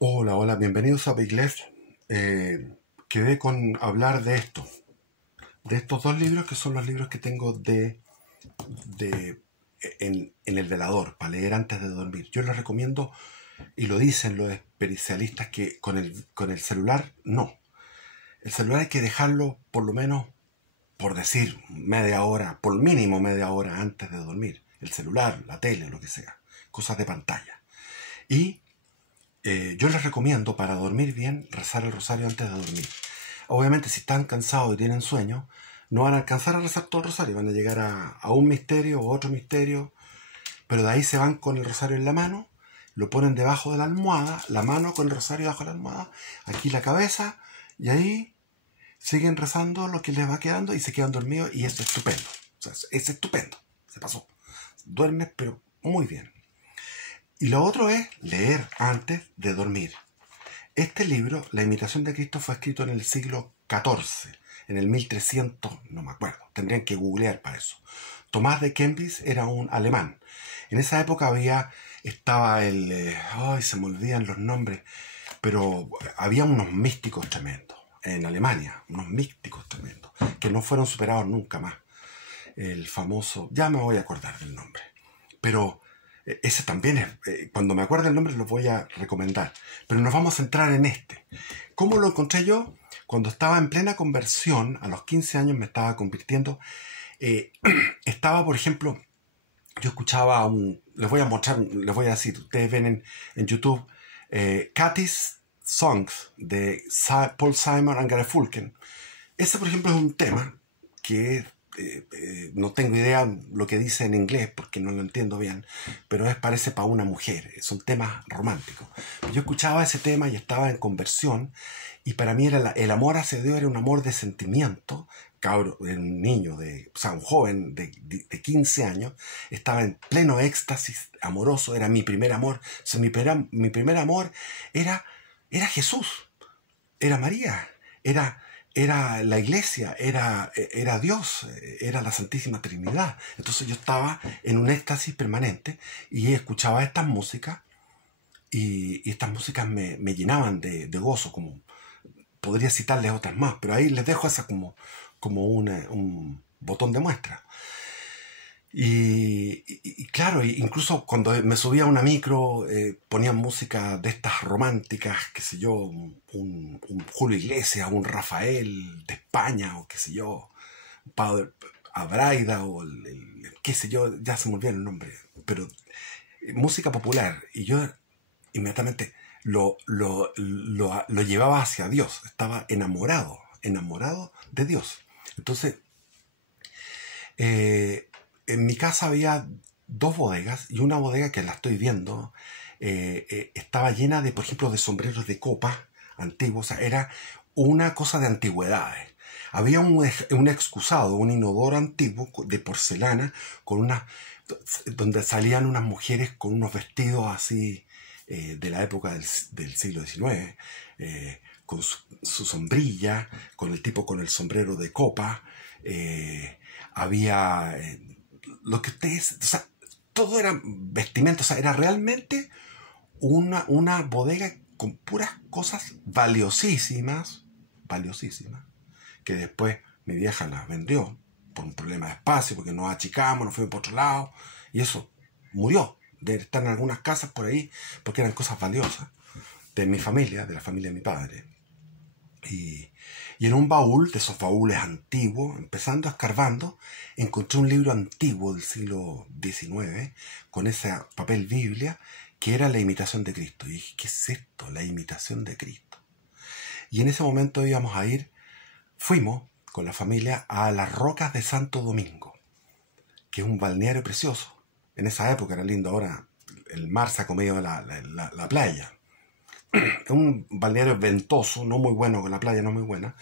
Hola, hola, bienvenidos a Big Left. Quedé con hablar de estos dos libros que son los libros que tengo en el velador para leer antes de dormir. Yo les recomiendo, y lo dicen los especialistas, que con el celular no. El celular hay que dejarlo por lo menos, por decir, media hora, por mínimo media hora antes de dormir. El celular, la tele, lo que sea, cosas de pantalla. Y yo les recomiendo para dormir bien rezar el rosario antes de dormir. Obviamente si están cansados y tienen sueño, no van a alcanzar a rezar todo el rosario, van a llegar a un misterio o otro misterio, pero de ahí se van con el rosario en la mano, lo ponen debajo de la almohada, la mano con el rosario debajo de la almohada, aquí la cabeza, y ahí siguen rezando lo que les va quedando y se quedan dormidos y eso es estupendo. O sea, es estupendo, se pasó. Duermes pero muy bien. Y lo otro es leer antes de dormir. Este libro, La imitación de Cristo, fue escrito en el siglo XIV, en el 1300, no me acuerdo, tendrían que googlear para eso. Tomás de Kempis era un alemán. En esa época estaba ay, se me olvidan los nombres, pero había unos místicos tremendos en Alemania, unos místicos tremendos, que no fueron superados nunca más. El famoso, ya me voy a acordar del nombre, pero ese también es, cuando me acuerde el nombre lo voy a recomendar. Pero nos vamos a centrar en este. ¿Cómo lo encontré yo? Cuando estaba en plena conversión, a los 15 años me estaba convirtiendo. Estaba, por ejemplo, yo escuchaba les voy a mostrar, les voy a decir, ustedes ven en YouTube, Cathy's Songs de Paul Simon and Garfunkel. Ese, por ejemplo, es un tema que no tengo idea lo que dice en inglés porque no lo entiendo bien, pero parece para una mujer, son temas románticos. Yo escuchaba ese tema y estaba en conversión y para mí el amor hacia Dios era un amor de sentimiento. Un niño, o sea, un joven de 15 años, estaba en pleno éxtasis amoroso, era mi primer amor. O sea, mi primer amor era Jesús, era María, era la iglesia, era Dios, era la Santísima Trinidad. Entonces yo estaba en un éxtasis permanente y escuchaba estas músicas y estas músicas me llenaban de gozo, como podría citarles otras más, pero ahí les dejo esa como un botón de muestra. Y claro, incluso cuando me subía a una micro, ponían música de estas románticas, qué sé yo, un Julio Iglesias, un Rafael de España, o qué sé yo, Padre Abraida, o qué sé yo, ya se me olvidó el nombre, pero música popular. Y yo inmediatamente lo llevaba hacia Dios, estaba enamorado de Dios. Entonces, en mi casa había dos bodegas y una bodega que la estoy viendo estaba llena de, por ejemplo, de sombreros de copa antiguos. O sea, era una cosa de antigüedades. Había un excusado, un inodoro antiguo de porcelana donde salían unas mujeres con unos vestidos así de la época del siglo XIX, con su sombrilla, con el tipo con el sombrero de copa. Había lo que ustedes, o sea, todo era vestimenta, o sea, era realmente una bodega con puras cosas valiosísimas, que después mi vieja las vendió por un problema de espacio, porque nos achicamos, nos fuimos por otro lado, y eso murió de estar en algunas casas por ahí, porque eran cosas valiosas de mi familia, de la familia de mi padre. Y en un baúl, de esos baúles antiguos, empezando escarbando, encontré un libro antiguo del siglo XIX, con ese papel Biblia, que era La imitación de Cristo. Y dije, ¿qué es esto? La imitación de Cristo. Y en ese momento fuimos con la familia a las Rocas de Santo Domingo, que es un balneario precioso. En esa época era lindo, ahora el mar se ha comido la playa. Es un balneario ventoso, no muy bueno, con la playa no muy buena,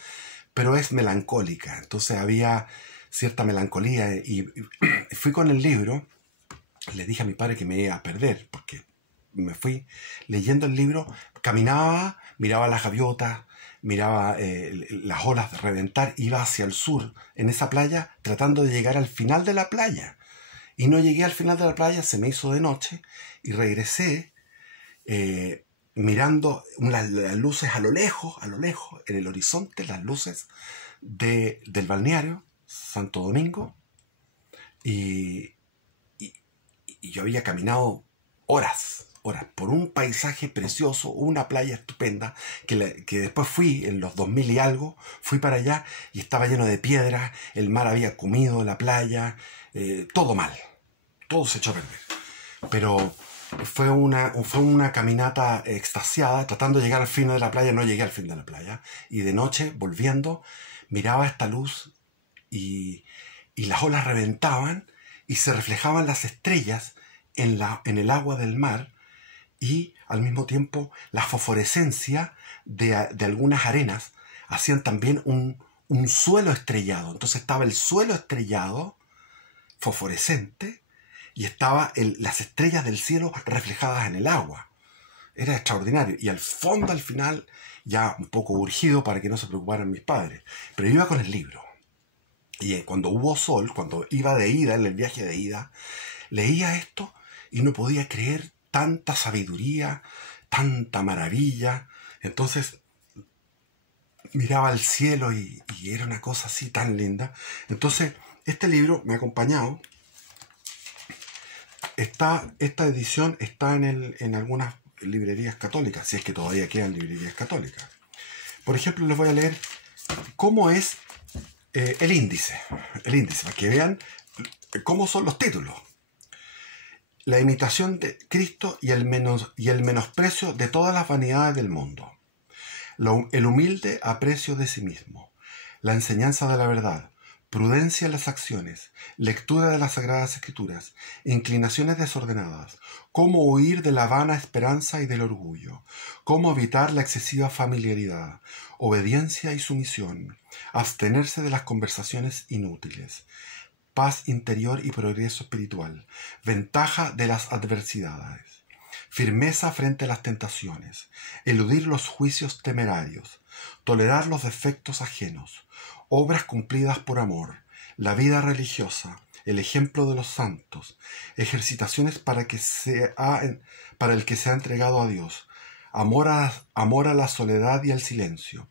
pero es melancólica. Entonces había cierta melancolía y fui con el libro. Le dije a mi padre que me iba a perder, porque me fui leyendo el libro, caminaba, miraba las gaviotas, miraba las olas de reventar, iba hacia el sur, en esa playa, tratando de llegar al final de la playa. Y no llegué al final de la playa, se me hizo de noche, y regresé mirando las luces a lo lejos, en el horizonte, las luces del balneario Santo Domingo, y, y, y yo había caminado horas por un paisaje precioso, una playa estupenda, que después fui, en los 2000 y algo, fui para allá y estaba lleno de piedras, el mar había comido la playa, todo mal, todo se echó a perder. Pero fue una caminata extasiada, tratando de llegar al fin de la playa, no llegué al fin de la playa, y de noche, volviendo, miraba esta luz y las olas reventaban y se reflejaban las estrellas en el agua del mar, y al mismo tiempo la fosforescencia de algunas arenas hacían también un suelo estrellado. Entonces estaba el suelo estrellado, fosforescente, y estaba las estrellas del cielo reflejadas en el agua. Era extraordinario. Y al fondo, al final, ya un poco urgido para que no se preocuparan mis padres, pero iba con el libro. Y cuando hubo sol, cuando iba de ida, en el viaje de ida, leía esto y no podía creer tanta sabiduría, tanta maravilla. Entonces miraba al cielo y era una cosa así tan linda. Entonces este libro me ha acompañado. Esta edición está en algunas librerías católicas, si es que todavía quedan librerías católicas. Por ejemplo, les voy a leer cómo es el índice, para que vean cómo son los títulos. La imitación de Cristo y el menosprecio de todas las vanidades del mundo. El humilde aprecio de sí mismo. La enseñanza de la verdad. Prudencia en las acciones. Lectura de las Sagradas Escrituras. Inclinaciones desordenadas. Cómo huir de la vana esperanza y del orgullo. Cómo evitar la excesiva familiaridad. Obediencia y sumisión. Abstenerse de las conversaciones inútiles. Paz interior y progreso espiritual, ventaja de las adversidades, firmeza frente a las tentaciones, eludir los juicios temerarios, tolerar los defectos ajenos, obras cumplidas por amor, la vida religiosa, el ejemplo de los santos, ejercitaciones para el que se ha entregado a Dios, amor a la soledad y al silencio,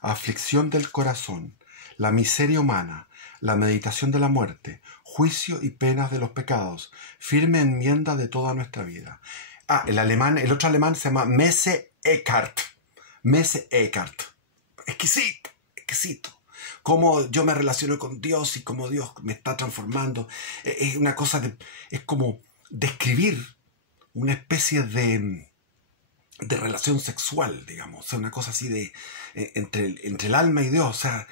aflicción del corazón, la miseria humana, la meditación de la muerte, juicio y penas de los pecados, firme enmienda de toda nuestra vida. El otro alemán se llama Messe Eckhart. Messe Eckhart. Exquisito, exquisito. Cómo yo me relaciono con Dios y cómo Dios me está transformando. Es una cosa es como describir una especie de relación sexual, digamos. O sea, una cosa así entre el alma y Dios. O sea,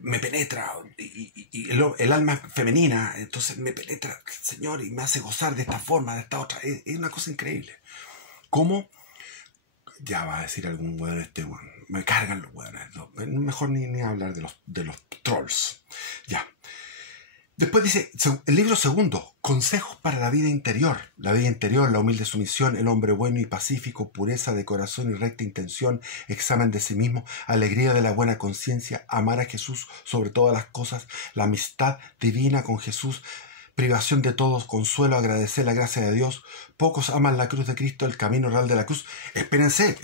me penetra, y el alma femenina, entonces me penetra, Señor, y me hace gozar de esta forma, de esta otra. Es una cosa increíble. ¿Cómo? Ya va a decir algún weón me cargan los weones. No, mejor ni hablar de los trolls. Ya. Después dice, el libro segundo, consejos para la vida interior. La vida interior, la humilde sumisión, el hombre bueno y pacífico, pureza de corazón y recta intención, examen de sí mismo, alegría de la buena conciencia, amar a Jesús sobre todas las cosas, la amistad divina con Jesús, privación de todos, consuelo, agradecer la gracia de Dios. Pocos aman la cruz de Cristo, el camino real de la cruz. Espérense,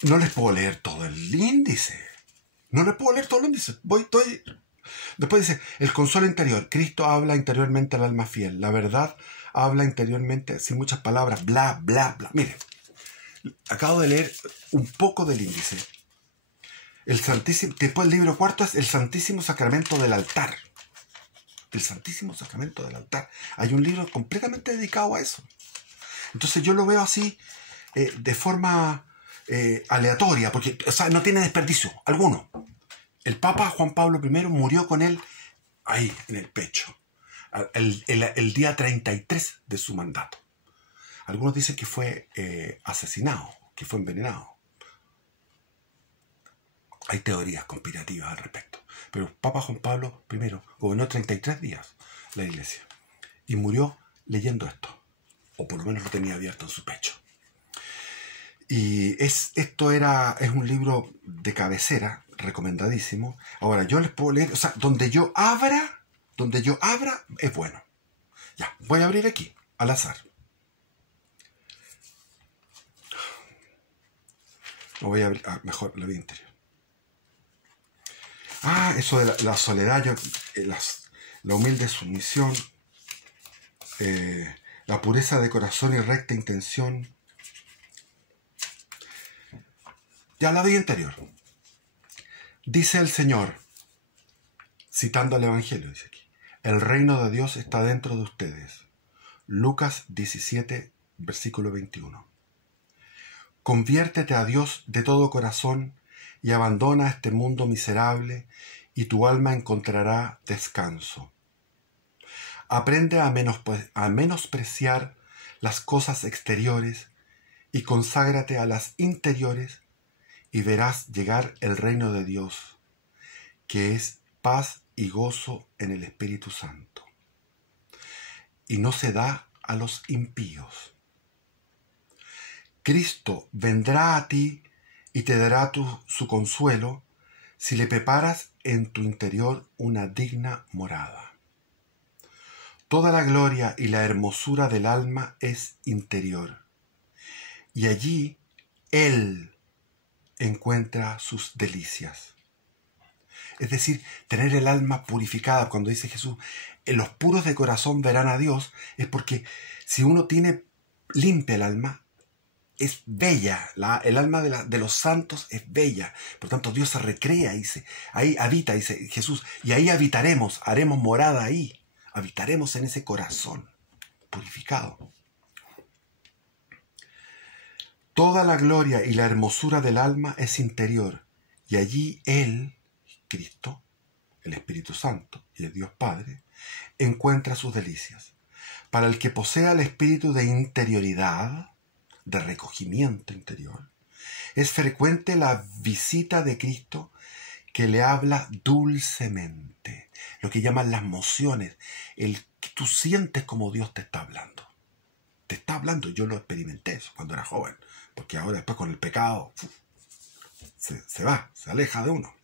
no les puedo leer todo el índice. Después dice, el consuelo interior. Cristo habla interiormente al alma fiel. La verdad habla interiormente, sin muchas palabras, bla, bla, bla. Miren, acabo de leer un poco del índice. Después el libro cuarto es el Santísimo Sacramento del Altar. El Santísimo Sacramento del Altar. Hay un libro completamente dedicado a eso. Entonces yo lo veo así, de forma aleatoria, porque no tiene desperdicio alguno. El Papa Juan Pablo I murió con él ahí, en el pecho, el día 33 de su mandato. Algunos dicen que fue asesinado, que fue envenenado. Hay teorías conspirativas al respecto. Pero Papa Juan Pablo I gobernó 33 días la iglesia y murió leyendo esto, o por lo menos lo tenía abierto en su pecho. Y es un libro de cabecera, recomendadísimo. Ahora, yo les puedo leer, donde yo abra es bueno. Ya, voy a abrir aquí, al azar. voy a abrir mejor la vida interior. Eso de la soledad, la humilde sumisión, la pureza de corazón y recta intención. Ya la vida interior. Dice el Señor, citando al Evangelio, dice aquí, el reino de Dios está dentro de ustedes. Lucas 17, versículo 21. Conviértete a Dios de todo corazón y abandona este mundo miserable y tu alma encontrará descanso. Aprende a menospreciar las cosas exteriores y conságrate a las interiores y verás llegar el reino de Dios, que es paz y gozo en el Espíritu Santo. Y no se da a los impíos. Cristo vendrá a ti y te dará su consuelo si le preparas en tu interior una digna morada. Toda la gloria y la hermosura del alma es interior, y allí Él encuentra sus delicias. Es decir, tener el alma purificada. Cuando dice Jesús, los puros de corazón verán a Dios, es porque si uno tiene limpia el alma, es bella. El alma de los santos es bella. Por tanto, Dios se recrea, ahí habita, dice Jesús, y ahí habitaremos, haremos morada ahí. Habitaremos en ese corazón purificado. Toda la gloria y la hermosura del alma es interior, y allí Él, Cristo, el Espíritu Santo y el Dios Padre, encuentra sus delicias. Para el que posea el espíritu de interioridad, de recogimiento interior, es frecuente la visita de Cristo que le habla dulcemente, lo que llaman las mociones, el que tú sientes como Dios te está hablando. Te está hablando, yo lo experimenté eso cuando era joven, porque ahora después con el pecado se va, se aleja de uno.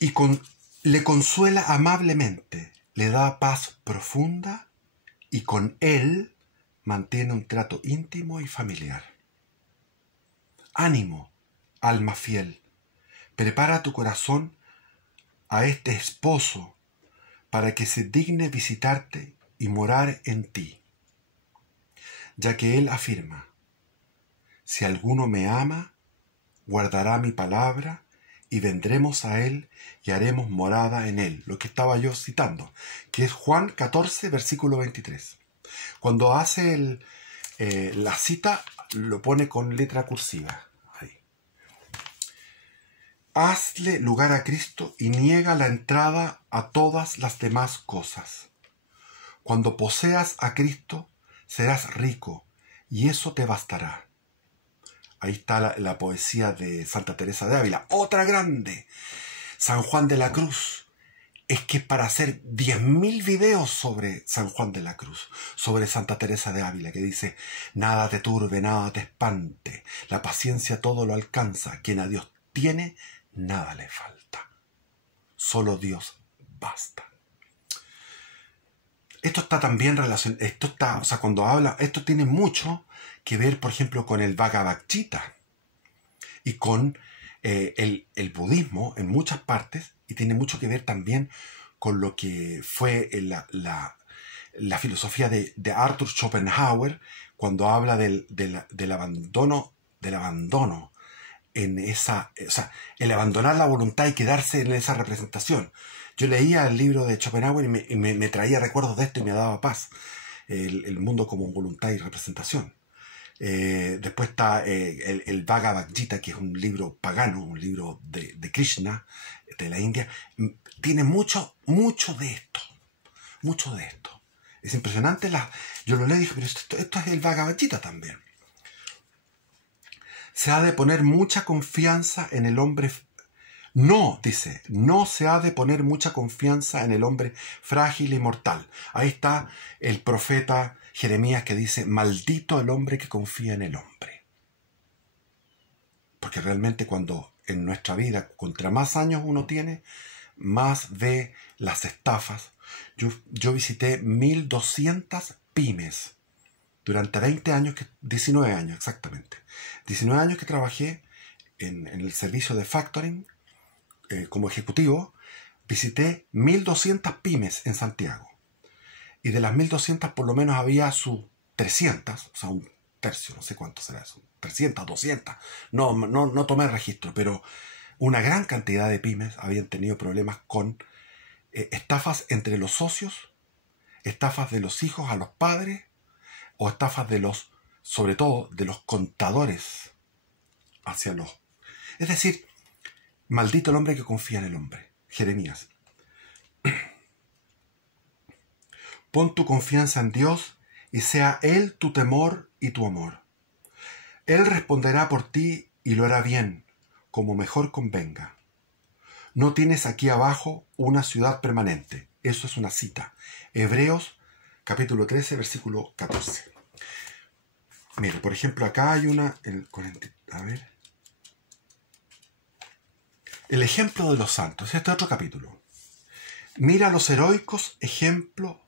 Y le consuela amablemente, le da paz profunda y con él mantiene un trato íntimo y familiar. Ánimo, alma fiel, prepara tu corazón a este esposo para que se digne visitarte y morar en ti, ya que él afirma, si alguno me ama, guardará mi palabra y vendremos a él y haremos morada en él. Lo que estaba yo citando, que es Juan 14, versículo 23. Cuando hace la cita, lo pone con letra cursiva. Ahí. Hazle lugar a Cristo y niega la entrada a todas las demás cosas. Cuando poseas a Cristo, serás rico y eso te bastará. Ahí está la poesía de Santa Teresa de Ávila, otra grande. San Juan de la Cruz. Es que para hacer 10.000 videos sobre San Juan de la Cruz, sobre Santa Teresa de Ávila, que dice, nada te turbe, nada te espante, la paciencia todo lo alcanza, quien a Dios tiene, nada le falta. Solo Dios basta. Esto está también relacionado, cuando habla, esto tiene mucho que ver, por ejemplo, con el Bhagavad Gita y con el budismo en muchas partes, y tiene mucho que ver también con lo que fue la filosofía de Arthur Schopenhauer cuando habla del abandono en esa, el abandonar la voluntad y quedarse en esa representación. Yo leía el libro de Schopenhauer y me traía recuerdos de esto y me daba paz. El mundo como voluntad y representación. Después está el Bhagavad Gita, que es un libro pagano, un libro de Krishna, de la India. Tiene mucho de esto. Mucho de esto. Es impresionante. Yo lo leí y dije, pero esto es el Bhagavad Gita también. Se ha de poner mucha confianza en el hombre. No se ha de poner mucha confianza en el hombre frágil y mortal. Ahí está el profeta Jeremías que dice, maldito el hombre que confía en el hombre. Porque realmente cuando en nuestra vida, contra más años uno tiene, más ve las estafas. Yo visité 1.200 pymes Durante 20 años, 19 años exactamente, 19 años que trabajé en el servicio de factoring como ejecutivo, visité 1200 pymes en Santiago. Y de las 1200 por lo menos había sus 300, o sea, un tercio, no sé cuánto será eso, 300, 200. No tomé registro, pero una gran cantidad de pymes habían tenido problemas con estafas entre los socios, estafas de los hijos a los padres, o estafas de los, sobre todo, de los contadores hacia los... Es decir, maldito el hombre que confía en el hombre. Jeremías. Pon tu confianza en Dios y sea Él tu temor y tu amor. Él responderá por ti y lo hará bien, como mejor convenga. No tienes aquí abajo una ciudad permanente. Eso es una cita. Hebreos capítulo 13, versículo 14. Mire, por ejemplo, acá hay una... a ver. El ejemplo de los santos. Este otro capítulo. Mira los heroicos ejemplos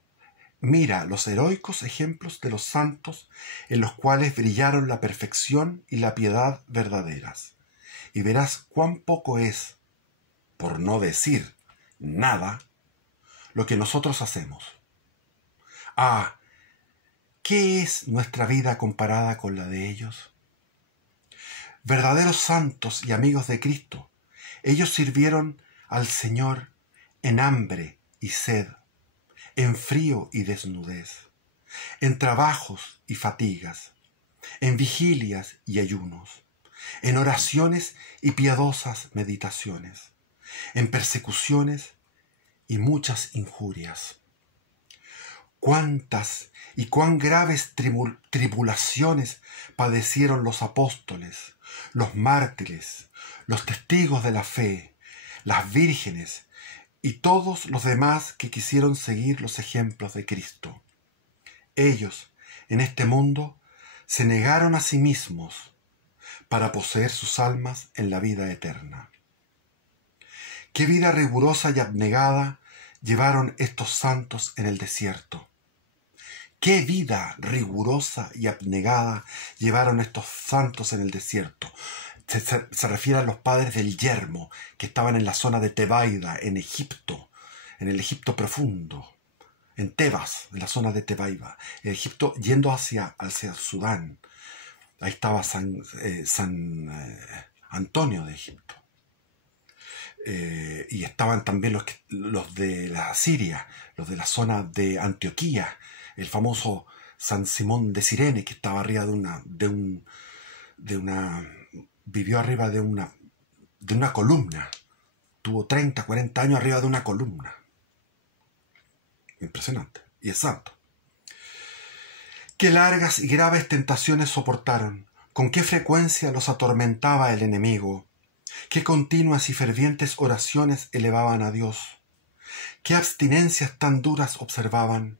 de los santos en los cuales brillaron la perfección y la piedad verdaderas. Y verás cuán poco es, por no decir nada, lo que nosotros hacemos. Ah, ¿qué es nuestra vida comparada con la de ellos? Verdaderos santos y amigos de Cristo, ellos sirvieron al Señor en hambre y sed, en frío y desnudez, en trabajos y fatigas, en vigilias y ayunos, en oraciones y piadosas meditaciones, en persecuciones y muchas injurias. Cuántas y cuán graves tribulaciones padecieron los apóstoles, los mártires, los testigos de la fe, las vírgenes y todos los demás que quisieron seguir los ejemplos de Cristo. Ellos, en este mundo, se negaron a sí mismos para poseer sus almas en la vida eterna. Qué vida rigurosa y abnegada llevaron estos santos en el desierto. Qué vida rigurosa y abnegada llevaron estos santos en el desierto. Se refiere a los padres del yermo, que estaban en la zona de Tebaida, en Egipto, en el Egipto profundo, en Tebas, en la zona de Tebaida, en Egipto yendo hacia Sudán. Ahí estaba San Antonio de Egipto. Y estaban también los de la Siria, los de la zona de Antioquía, el famoso San Simón de Cirene, que estaba arriba vivió arriba de una columna. Tuvo 30, 40 años arriba de una columna. Impresionante. Y es santo. Qué largas y graves tentaciones soportaron. Con qué frecuencia los atormentaba el enemigo. Qué continuas y fervientes oraciones elevaban a Dios. Qué abstinencias tan duras observaban.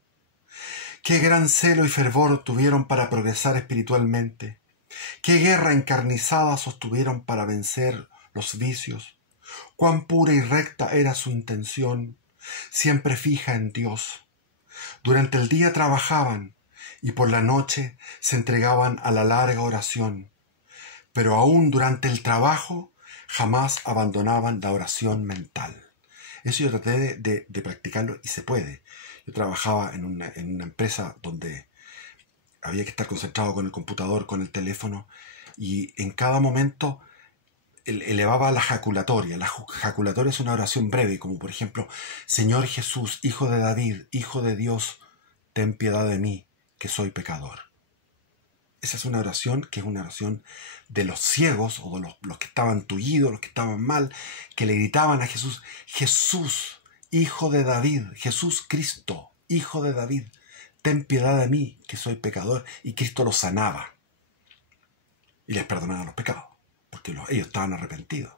Qué gran celo y fervor tuvieron para progresar espiritualmente. Qué guerra encarnizada sostuvieron para vencer los vicios. Cuán pura y recta era su intención, siempre fija en Dios. Durante el día trabajaban y por la noche se entregaban a la larga oración. Pero aún durante el trabajo jamás abandonaban la oración mental. Eso yo traté de practicarlo y se puede. Yo trabajaba en una empresa donde había que estar concentrado con el computador, con el teléfono, y en cada momento elevaba la jaculatoria. La jaculatoria es una oración breve, como por ejemplo: Señor Jesús, Hijo de David, Hijo de Dios, ten piedad de mí, que soy pecador. Esa es una oración que es una oración de los ciegos, o de los que estaban tullidos, los que estaban mal, que le gritaban a Jesús: Jesús, Hijo de David, Jesús Cristo, Hijo de David, ten piedad de mí, que soy pecador. Y Cristo los sanaba y les perdonaba los pecados, porque ellos estaban arrepentidos.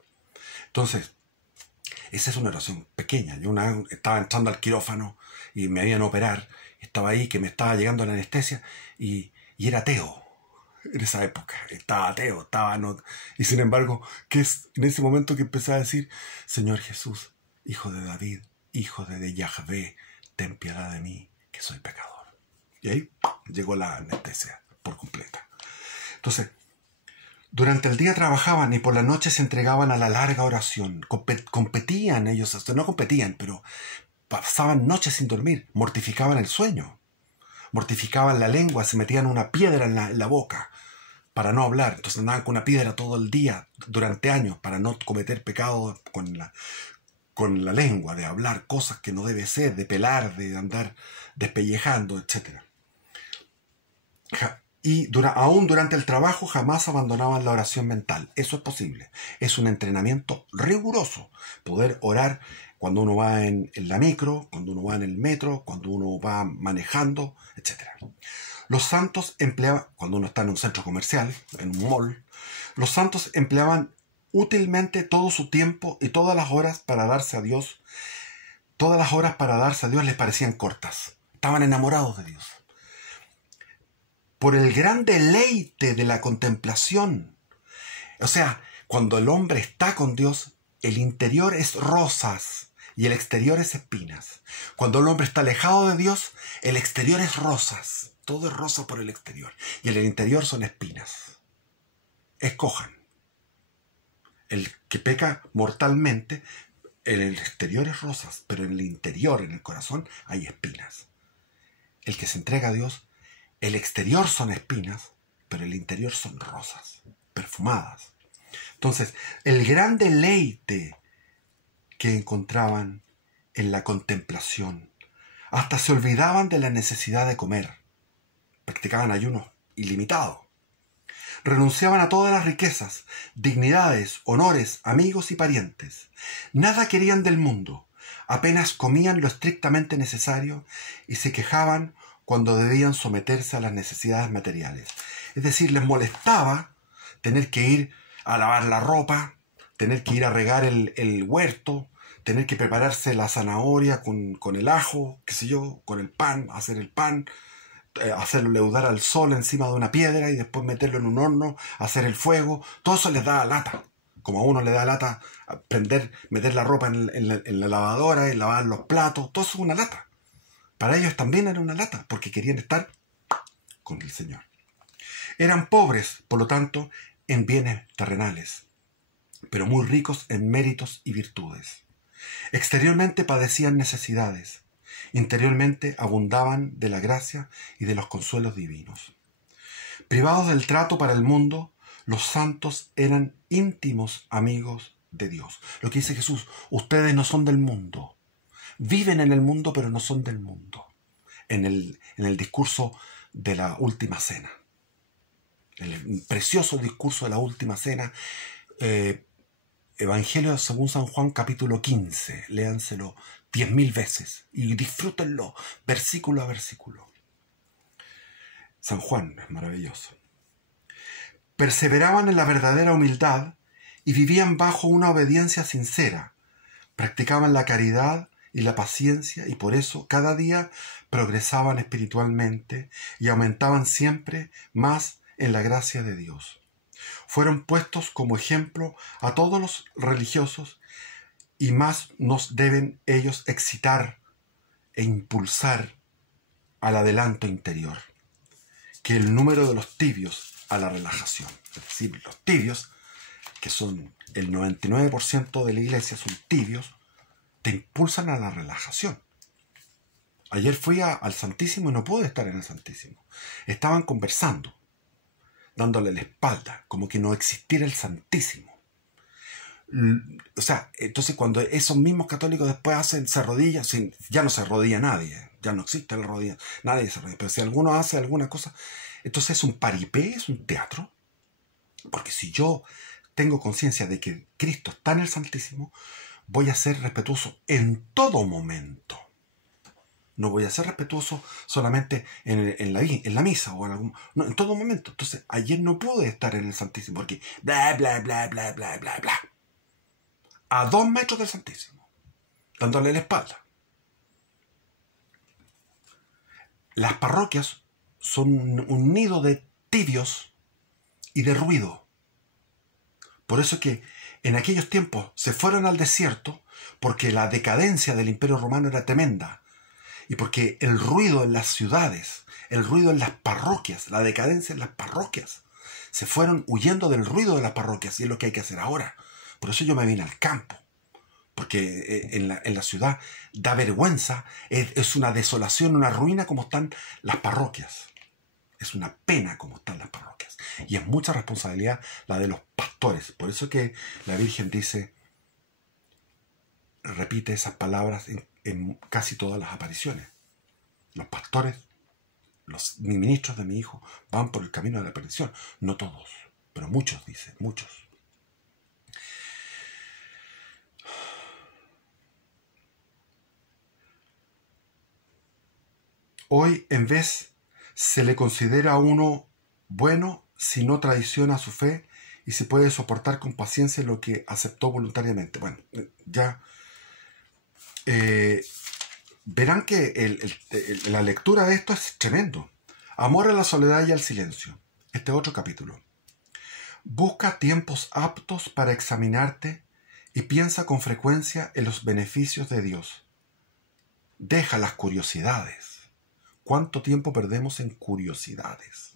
Entonces, esa es una oración pequeña. Yo una vez estaba entrando al quirófano y me habían a operar, estaba ahí, que me estaba llegando la anestesia, y era ateo. En esa época estaba ateo, y sin embargo, que es en ese momento que empecé a decir: Señor Jesús, Hijo de David, Hijo de Yahvé, ten piedad de mí, que soy pecador. Y ahí llegó la anestesia por completa. Entonces, durante el día trabajaban y por la noche se entregaban a la larga oración. Competían ellos, no competían, pero pasaban noches sin dormir, mortificaban el sueño, mortificaban la lengua, se metían una piedra en la boca para no hablar. Entonces andaban con una piedra todo el día, durante años, para no cometer pecado con la lengua, de hablar cosas que no debe ser, de pelar, de andar despellejando, etc. Y aún durante el trabajo jamás abandonaban la oración mental. Eso es posible. Es un entrenamiento riguroso. Poder orar cuando uno va en la micro, cuando uno va en el metro, cuando uno va manejando, etc. Los santos empleaban, cuando uno está en un centro comercial, en un mall, los santos empleaban útilmente todo su tiempo y todas las horas para darse a Dios. Todas las horas para darse a Dios les parecían cortas. Estaban enamorados de Dios. Por el gran deleite de la contemplación. O sea, cuando el hombre está con Dios, el interior es rosas y el exterior es espinas. Cuando el hombre está alejado de Dios, el exterior es rosas. Todo es rosa por el exterior. Y en el interior son espinas. Escojan. El que peca mortalmente, en el exterior es rosas, pero en el interior, en el corazón, hay espinas. El que se entrega a Dios, el exterior son espinas, pero el interior son rosas, perfumadas. Entonces, el gran deleite que encontraban en la contemplación, hasta se olvidaban de la necesidad de comer. Practicaban ayuno ilimitado. Renunciaban a todas las riquezas, dignidades, honores, amigos y parientes. Nada querían del mundo. Apenas comían lo estrictamente necesario y se quejaban cuando debían someterse a las necesidades materiales. Es decir, les molestaba tener que ir a lavar la ropa, tener que ir a regar el huerto, tener que prepararse la zanahoria con el ajo, qué sé yo, con el pan, hacer el pan, hacerlo leudar al sol encima de una piedra y después meterlo en un horno, hacer el fuego. Todo eso les da lata. Como a uno le da lata meter la ropa en la lavadora y lavar los platos. Todo eso es una lata. Para ellos también era una lata, porque querían estar con el Señor. Eran pobres, por lo tanto, en bienes terrenales, pero muy ricos en méritos y virtudes. Exteriormente padecían necesidades. Interiormente abundaban de la gracia y de los consuelos divinos. Privados del trato para el mundo, los santos eran íntimos amigos de Dios. Lo que dice Jesús, ustedes no son del mundo. Viven en el mundo, pero no son del mundo. En el discurso de la última cena. El precioso discurso de la última cena. Evangelio según San Juan, capítulo 15. Léanselo 10.000 veces y disfrútenlo versículo a versículo. San Juan es maravilloso. Perseveraban en la verdadera humildad y vivían bajo una obediencia sincera. Practicaban la caridad y la paciencia y por eso cada día progresaban espiritualmente y aumentaban siempre más en la gracia de Dios. Fueron puestos como ejemplo a todos los religiosos y más nos deben ellos excitar e impulsar al adelanto interior que el número de los tibios a la relajación. Es decir, los tibios, que son el 99% de la iglesia, son tibios, te impulsan a la relajación. Ayer fui al Santísimo y no pude estar en el Santísimo. Estaban conversando, dándole la espalda, como que no existiera el Santísimo. O sea, entonces cuando esos mismos católicos después se arrodillan, ya no se arrodilla nadie, ya no existe el rodilla, nadie se arrodilla, pero si alguno hace alguna cosa, entonces es un paripé, es un teatro, porque si yo tengo conciencia de que Cristo está en el Santísimo, voy a ser respetuoso en todo momento. No voy a ser respetuoso solamente en la misa o no, en todo momento. Entonces, ayer no pude estar en el Santísimo porque bla, bla, bla, bla, bla, bla, bla. A 2 metros del Santísimo, dándole la espalda. Las parroquias son un nido de tibios y de ruido. Por eso es que en aquellos tiempos se fueron al desierto porque la decadencia del Imperio Romano era tremenda. Y porque el ruido en las ciudades, el ruido en las parroquias, la decadencia en las parroquias. Se fueron huyendo del ruido de las parroquias y es lo que hay que hacer ahora. Por eso yo me vine al campo. Porque en la ciudad da vergüenza, es una desolación, una ruina como están las parroquias. Es una pena como están las parroquias. Y es mucha responsabilidad la de los pastores. Por eso que la Virgen dice, repite esas palabras en casi todas las apariciones. Los pastores, los ministros de mi hijo van por el camino de la perdición. No todos, pero muchos, dice, muchos. Hoy, en vez, se le considera a uno bueno si no traiciona su fe y se puede soportar con paciencia lo que aceptó voluntariamente. Bueno, ya verán que la lectura de esto es tremendo. Amor a la soledad y al silencio. Este otro capítulo. Busca tiempos aptos para examinarte y piensa con frecuencia en los beneficios de Dios. Deja las curiosidades. ¿Cuánto tiempo perdemos en curiosidades?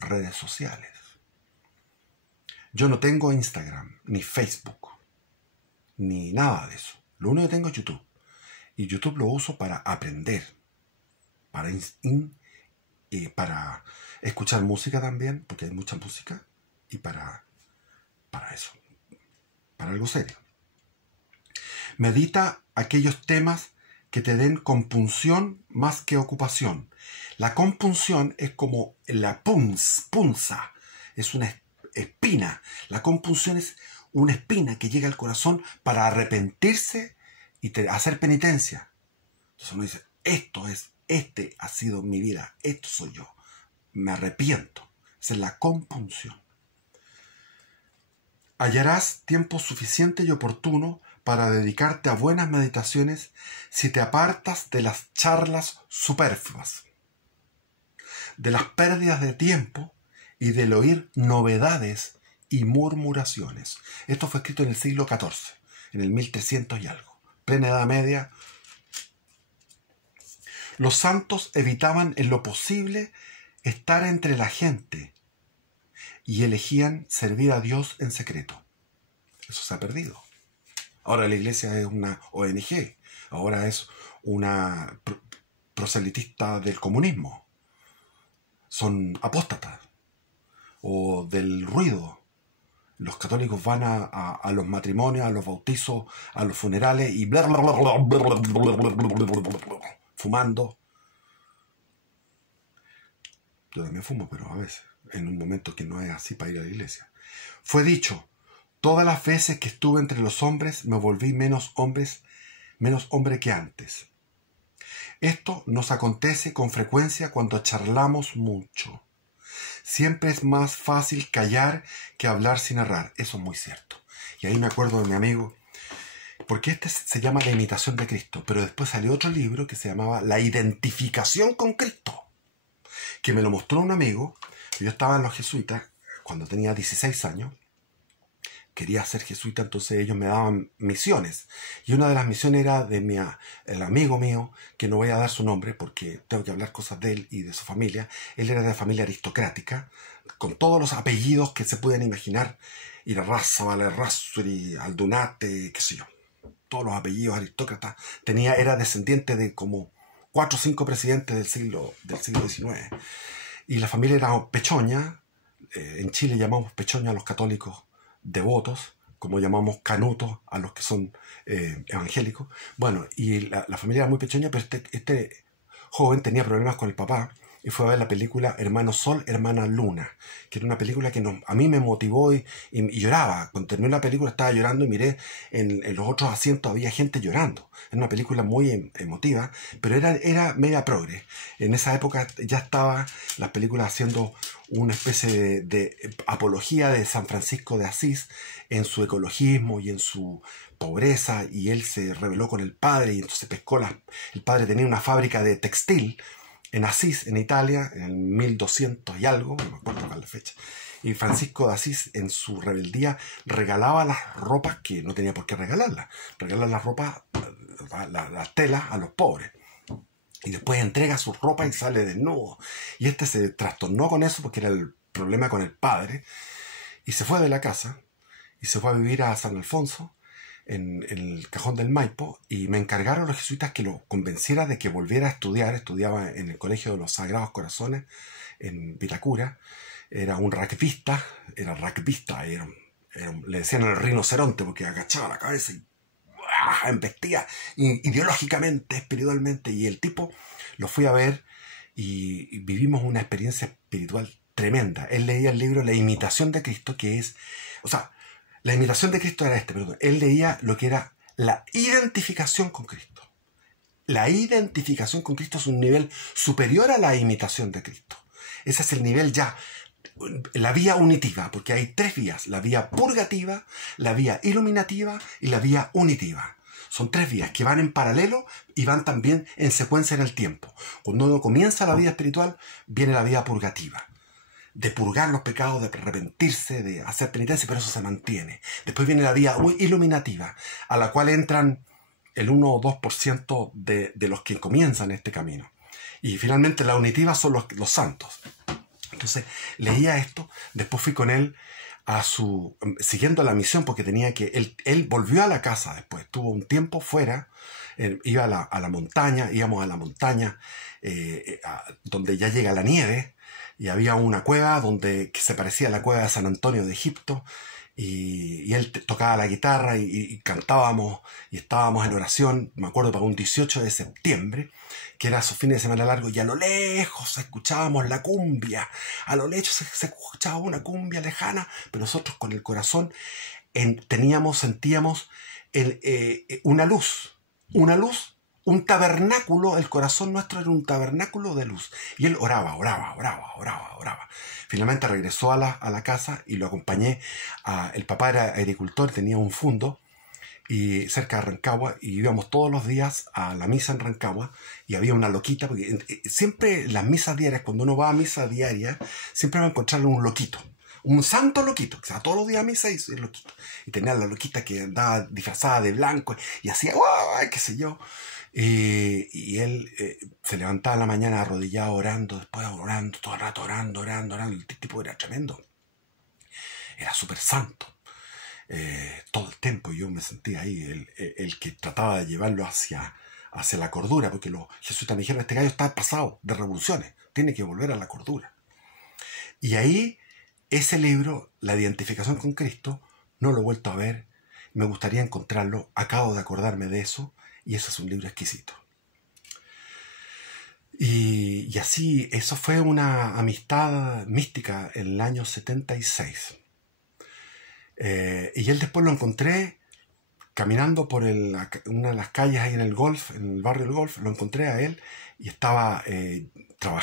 Redes sociales. Yo no tengo Instagram, ni Facebook, ni nada de eso. Lo único que tengo es YouTube. Y YouTube lo uso para aprender, para escuchar música también, porque hay mucha música, y para eso, para algo serio. Medita aquellos temas que te den compunción más que ocupación. La compunción es como la punza, es una espina. La compunción es una espina que llega al corazón para arrepentirse y hacer penitencia. Entonces uno dice, este ha sido mi vida, esto soy yo, me arrepiento. Esa es la compunción. Hallarás tiempo suficiente y oportuno para dedicarte a buenas meditaciones si te apartas de las charlas superfluas, de las pérdidas de tiempo y del oír novedades y murmuraciones. Esto fue escrito en el siglo XIV, en el 1300 y algo, plena Edad Media. Los santos evitaban en lo posible estar entre la gente y elegían servir a Dios en secreto. Eso se ha perdido. Ahora la iglesia es una ONG, ahora es una proselitista del comunismo. Son apóstatas o del ruido. Los católicos van a los matrimonios, a los bautizos, a los funerales y fumando. Yo también fumo, pero a veces, en un momento que no es así para ir a la iglesia. Fue dicho, todas las veces que estuve entre los hombres me volví menos hombre que antes. Esto nos acontece con frecuencia cuando charlamos mucho. Siempre es más fácil callar que hablar sin errar. Eso es muy cierto. Y ahí me acuerdo de mi amigo, porque este se llama La imitación de Cristo, pero después salió otro libro que se llamaba La identificación con Cristo, que me lo mostró un amigo. Yo estaba en los jesuitas cuando tenía 16 años. Quería ser jesuita, entonces ellos me daban misiones. Y una de las misiones era de el amigo mío, que no voy a dar su nombre porque tengo que hablar cosas de él y de su familia. Él era de familia aristocrática, con todos los apellidos que se pueden imaginar. Irarrázaval, Errázuri, Aldunate, qué sé yo. Todos los apellidos aristócratas. Era descendiente de como 4 o 5 presidentes del siglo XIX. Y la familia era pechoña. En Chile llamamos pechoña a los católicos devotos, como llamamos canutos a los que son evangélicos. Bueno, y la familia era muy pequeña, pero este joven tenía problemas con el papá y fue a ver la película Hermano Sol, Hermana Luna, que era una película que a mí me motivó y lloraba. Cuando terminó la película estaba llorando y miré en los otros asientos había gente llorando. Era una película muy emotiva, pero era media progre. En esa época ya estaban las películas haciendo una especie de apología de San Francisco de Asís en su ecologismo y en su pobreza, y él se rebeló con el padre y entonces pescó el padre tenía una fábrica de textil en Asís, en Italia, en el 1200 y algo, no me acuerdo cuál es la fecha. Y Francisco de Asís, en su rebeldía, regalaba las ropas que no tenía por qué regalarlas. Regalaba las ropas, las telas a los pobres. y después entrega su ropa y sale desnudo. Y este se trastornó con eso porque era el problema con el padre, y se fue de la casa y se fue a vivir a San Alfonso, en el Cajón del Maipo, y me encargaron los jesuitas que lo convenciera de que volviera a estudiar. Estudiaba en el Colegio de los Sagrados Corazones en Vitacura. Era un rugbyista, le decían el rinoceronte porque agachaba la cabeza y embestía ideológicamente, espiritualmente, y el tipo lo fui a ver y vivimos una experiencia espiritual tremenda. Él leía el libro La imitación de Cristo, que es, o sea, la imitación de Cristo era perdón. Él leía lo que era la identificación con Cristo. La identificación con Cristo es un nivel superior a la imitación de Cristo. Ese es el nivel ya, la vía unitiva, porque hay tres vías: la vía purgativa, la vía iluminativa y la vía unitiva. Son tres vías que van en paralelo y van también en secuencia en el tiempo. Cuando uno comienza la vida espiritual, viene la vía purgativa, de purgar los pecados, de arrepentirse, de hacer penitencia, pero eso se mantiene. Después viene la vía iluminativa, a la cual entran el 1 o 2% de los que comienzan este camino. Y finalmente la unitiva son los santos. Entonces leía esto, después fui con él siguiendo la misión, porque tenía que, él volvió a la casa después, tuvo un tiempo fuera, iba a la montaña, íbamos a la montaña, donde ya llega la nieve, y había una cueva que se parecía a la cueva de San Antonio de Egipto, y él tocaba la guitarra y cantábamos y estábamos en oración, me acuerdo, para un 18 de septiembre, que era su fin de semana largo, y a lo lejos escuchábamos la cumbia, a lo lejos se escuchaba una cumbia lejana, pero nosotros con el corazón sentíamos una luz, un tabernáculo. El corazón nuestro era un tabernáculo de luz. Y él oraba. Finalmente regresó a la casa y lo acompañé. El papá era agricultor, tenía un fundo y cerca de Rancagua, y íbamos todos los días a la misa en Rancagua, y había una loquita, porque siempre las misas diarias, cuando uno va a misa diaria, siempre va a encontrar un loquito. Un santo loquito, que se va todos los días a misa y es loquito. Y tenía la loquita que andaba disfrazada de blanco y hacía ¡guau! Qué sé yo. Y él se levantaba en la mañana arrodillado orando, después orando, todo el rato orando. El tipo era tremendo. Era súper santo. Todo el tiempo yo me sentía ahí, el que trataba de llevarlo hacia la cordura, porque los jesuitas me dijeron: este gallo está pasado de revoluciones, tiene que volver a la cordura. Y ahí, ese libro, La identificación con Cristo, no lo he vuelto a ver, me gustaría encontrarlo, acabo de acordarme de eso, y eso es un libro exquisito. Y así, eso fue una amistad mística en el año 76. Y él después lo encontré caminando por una de las calles ahí en el Golf, en el barrio del Golf. Lo encontré a él y estaba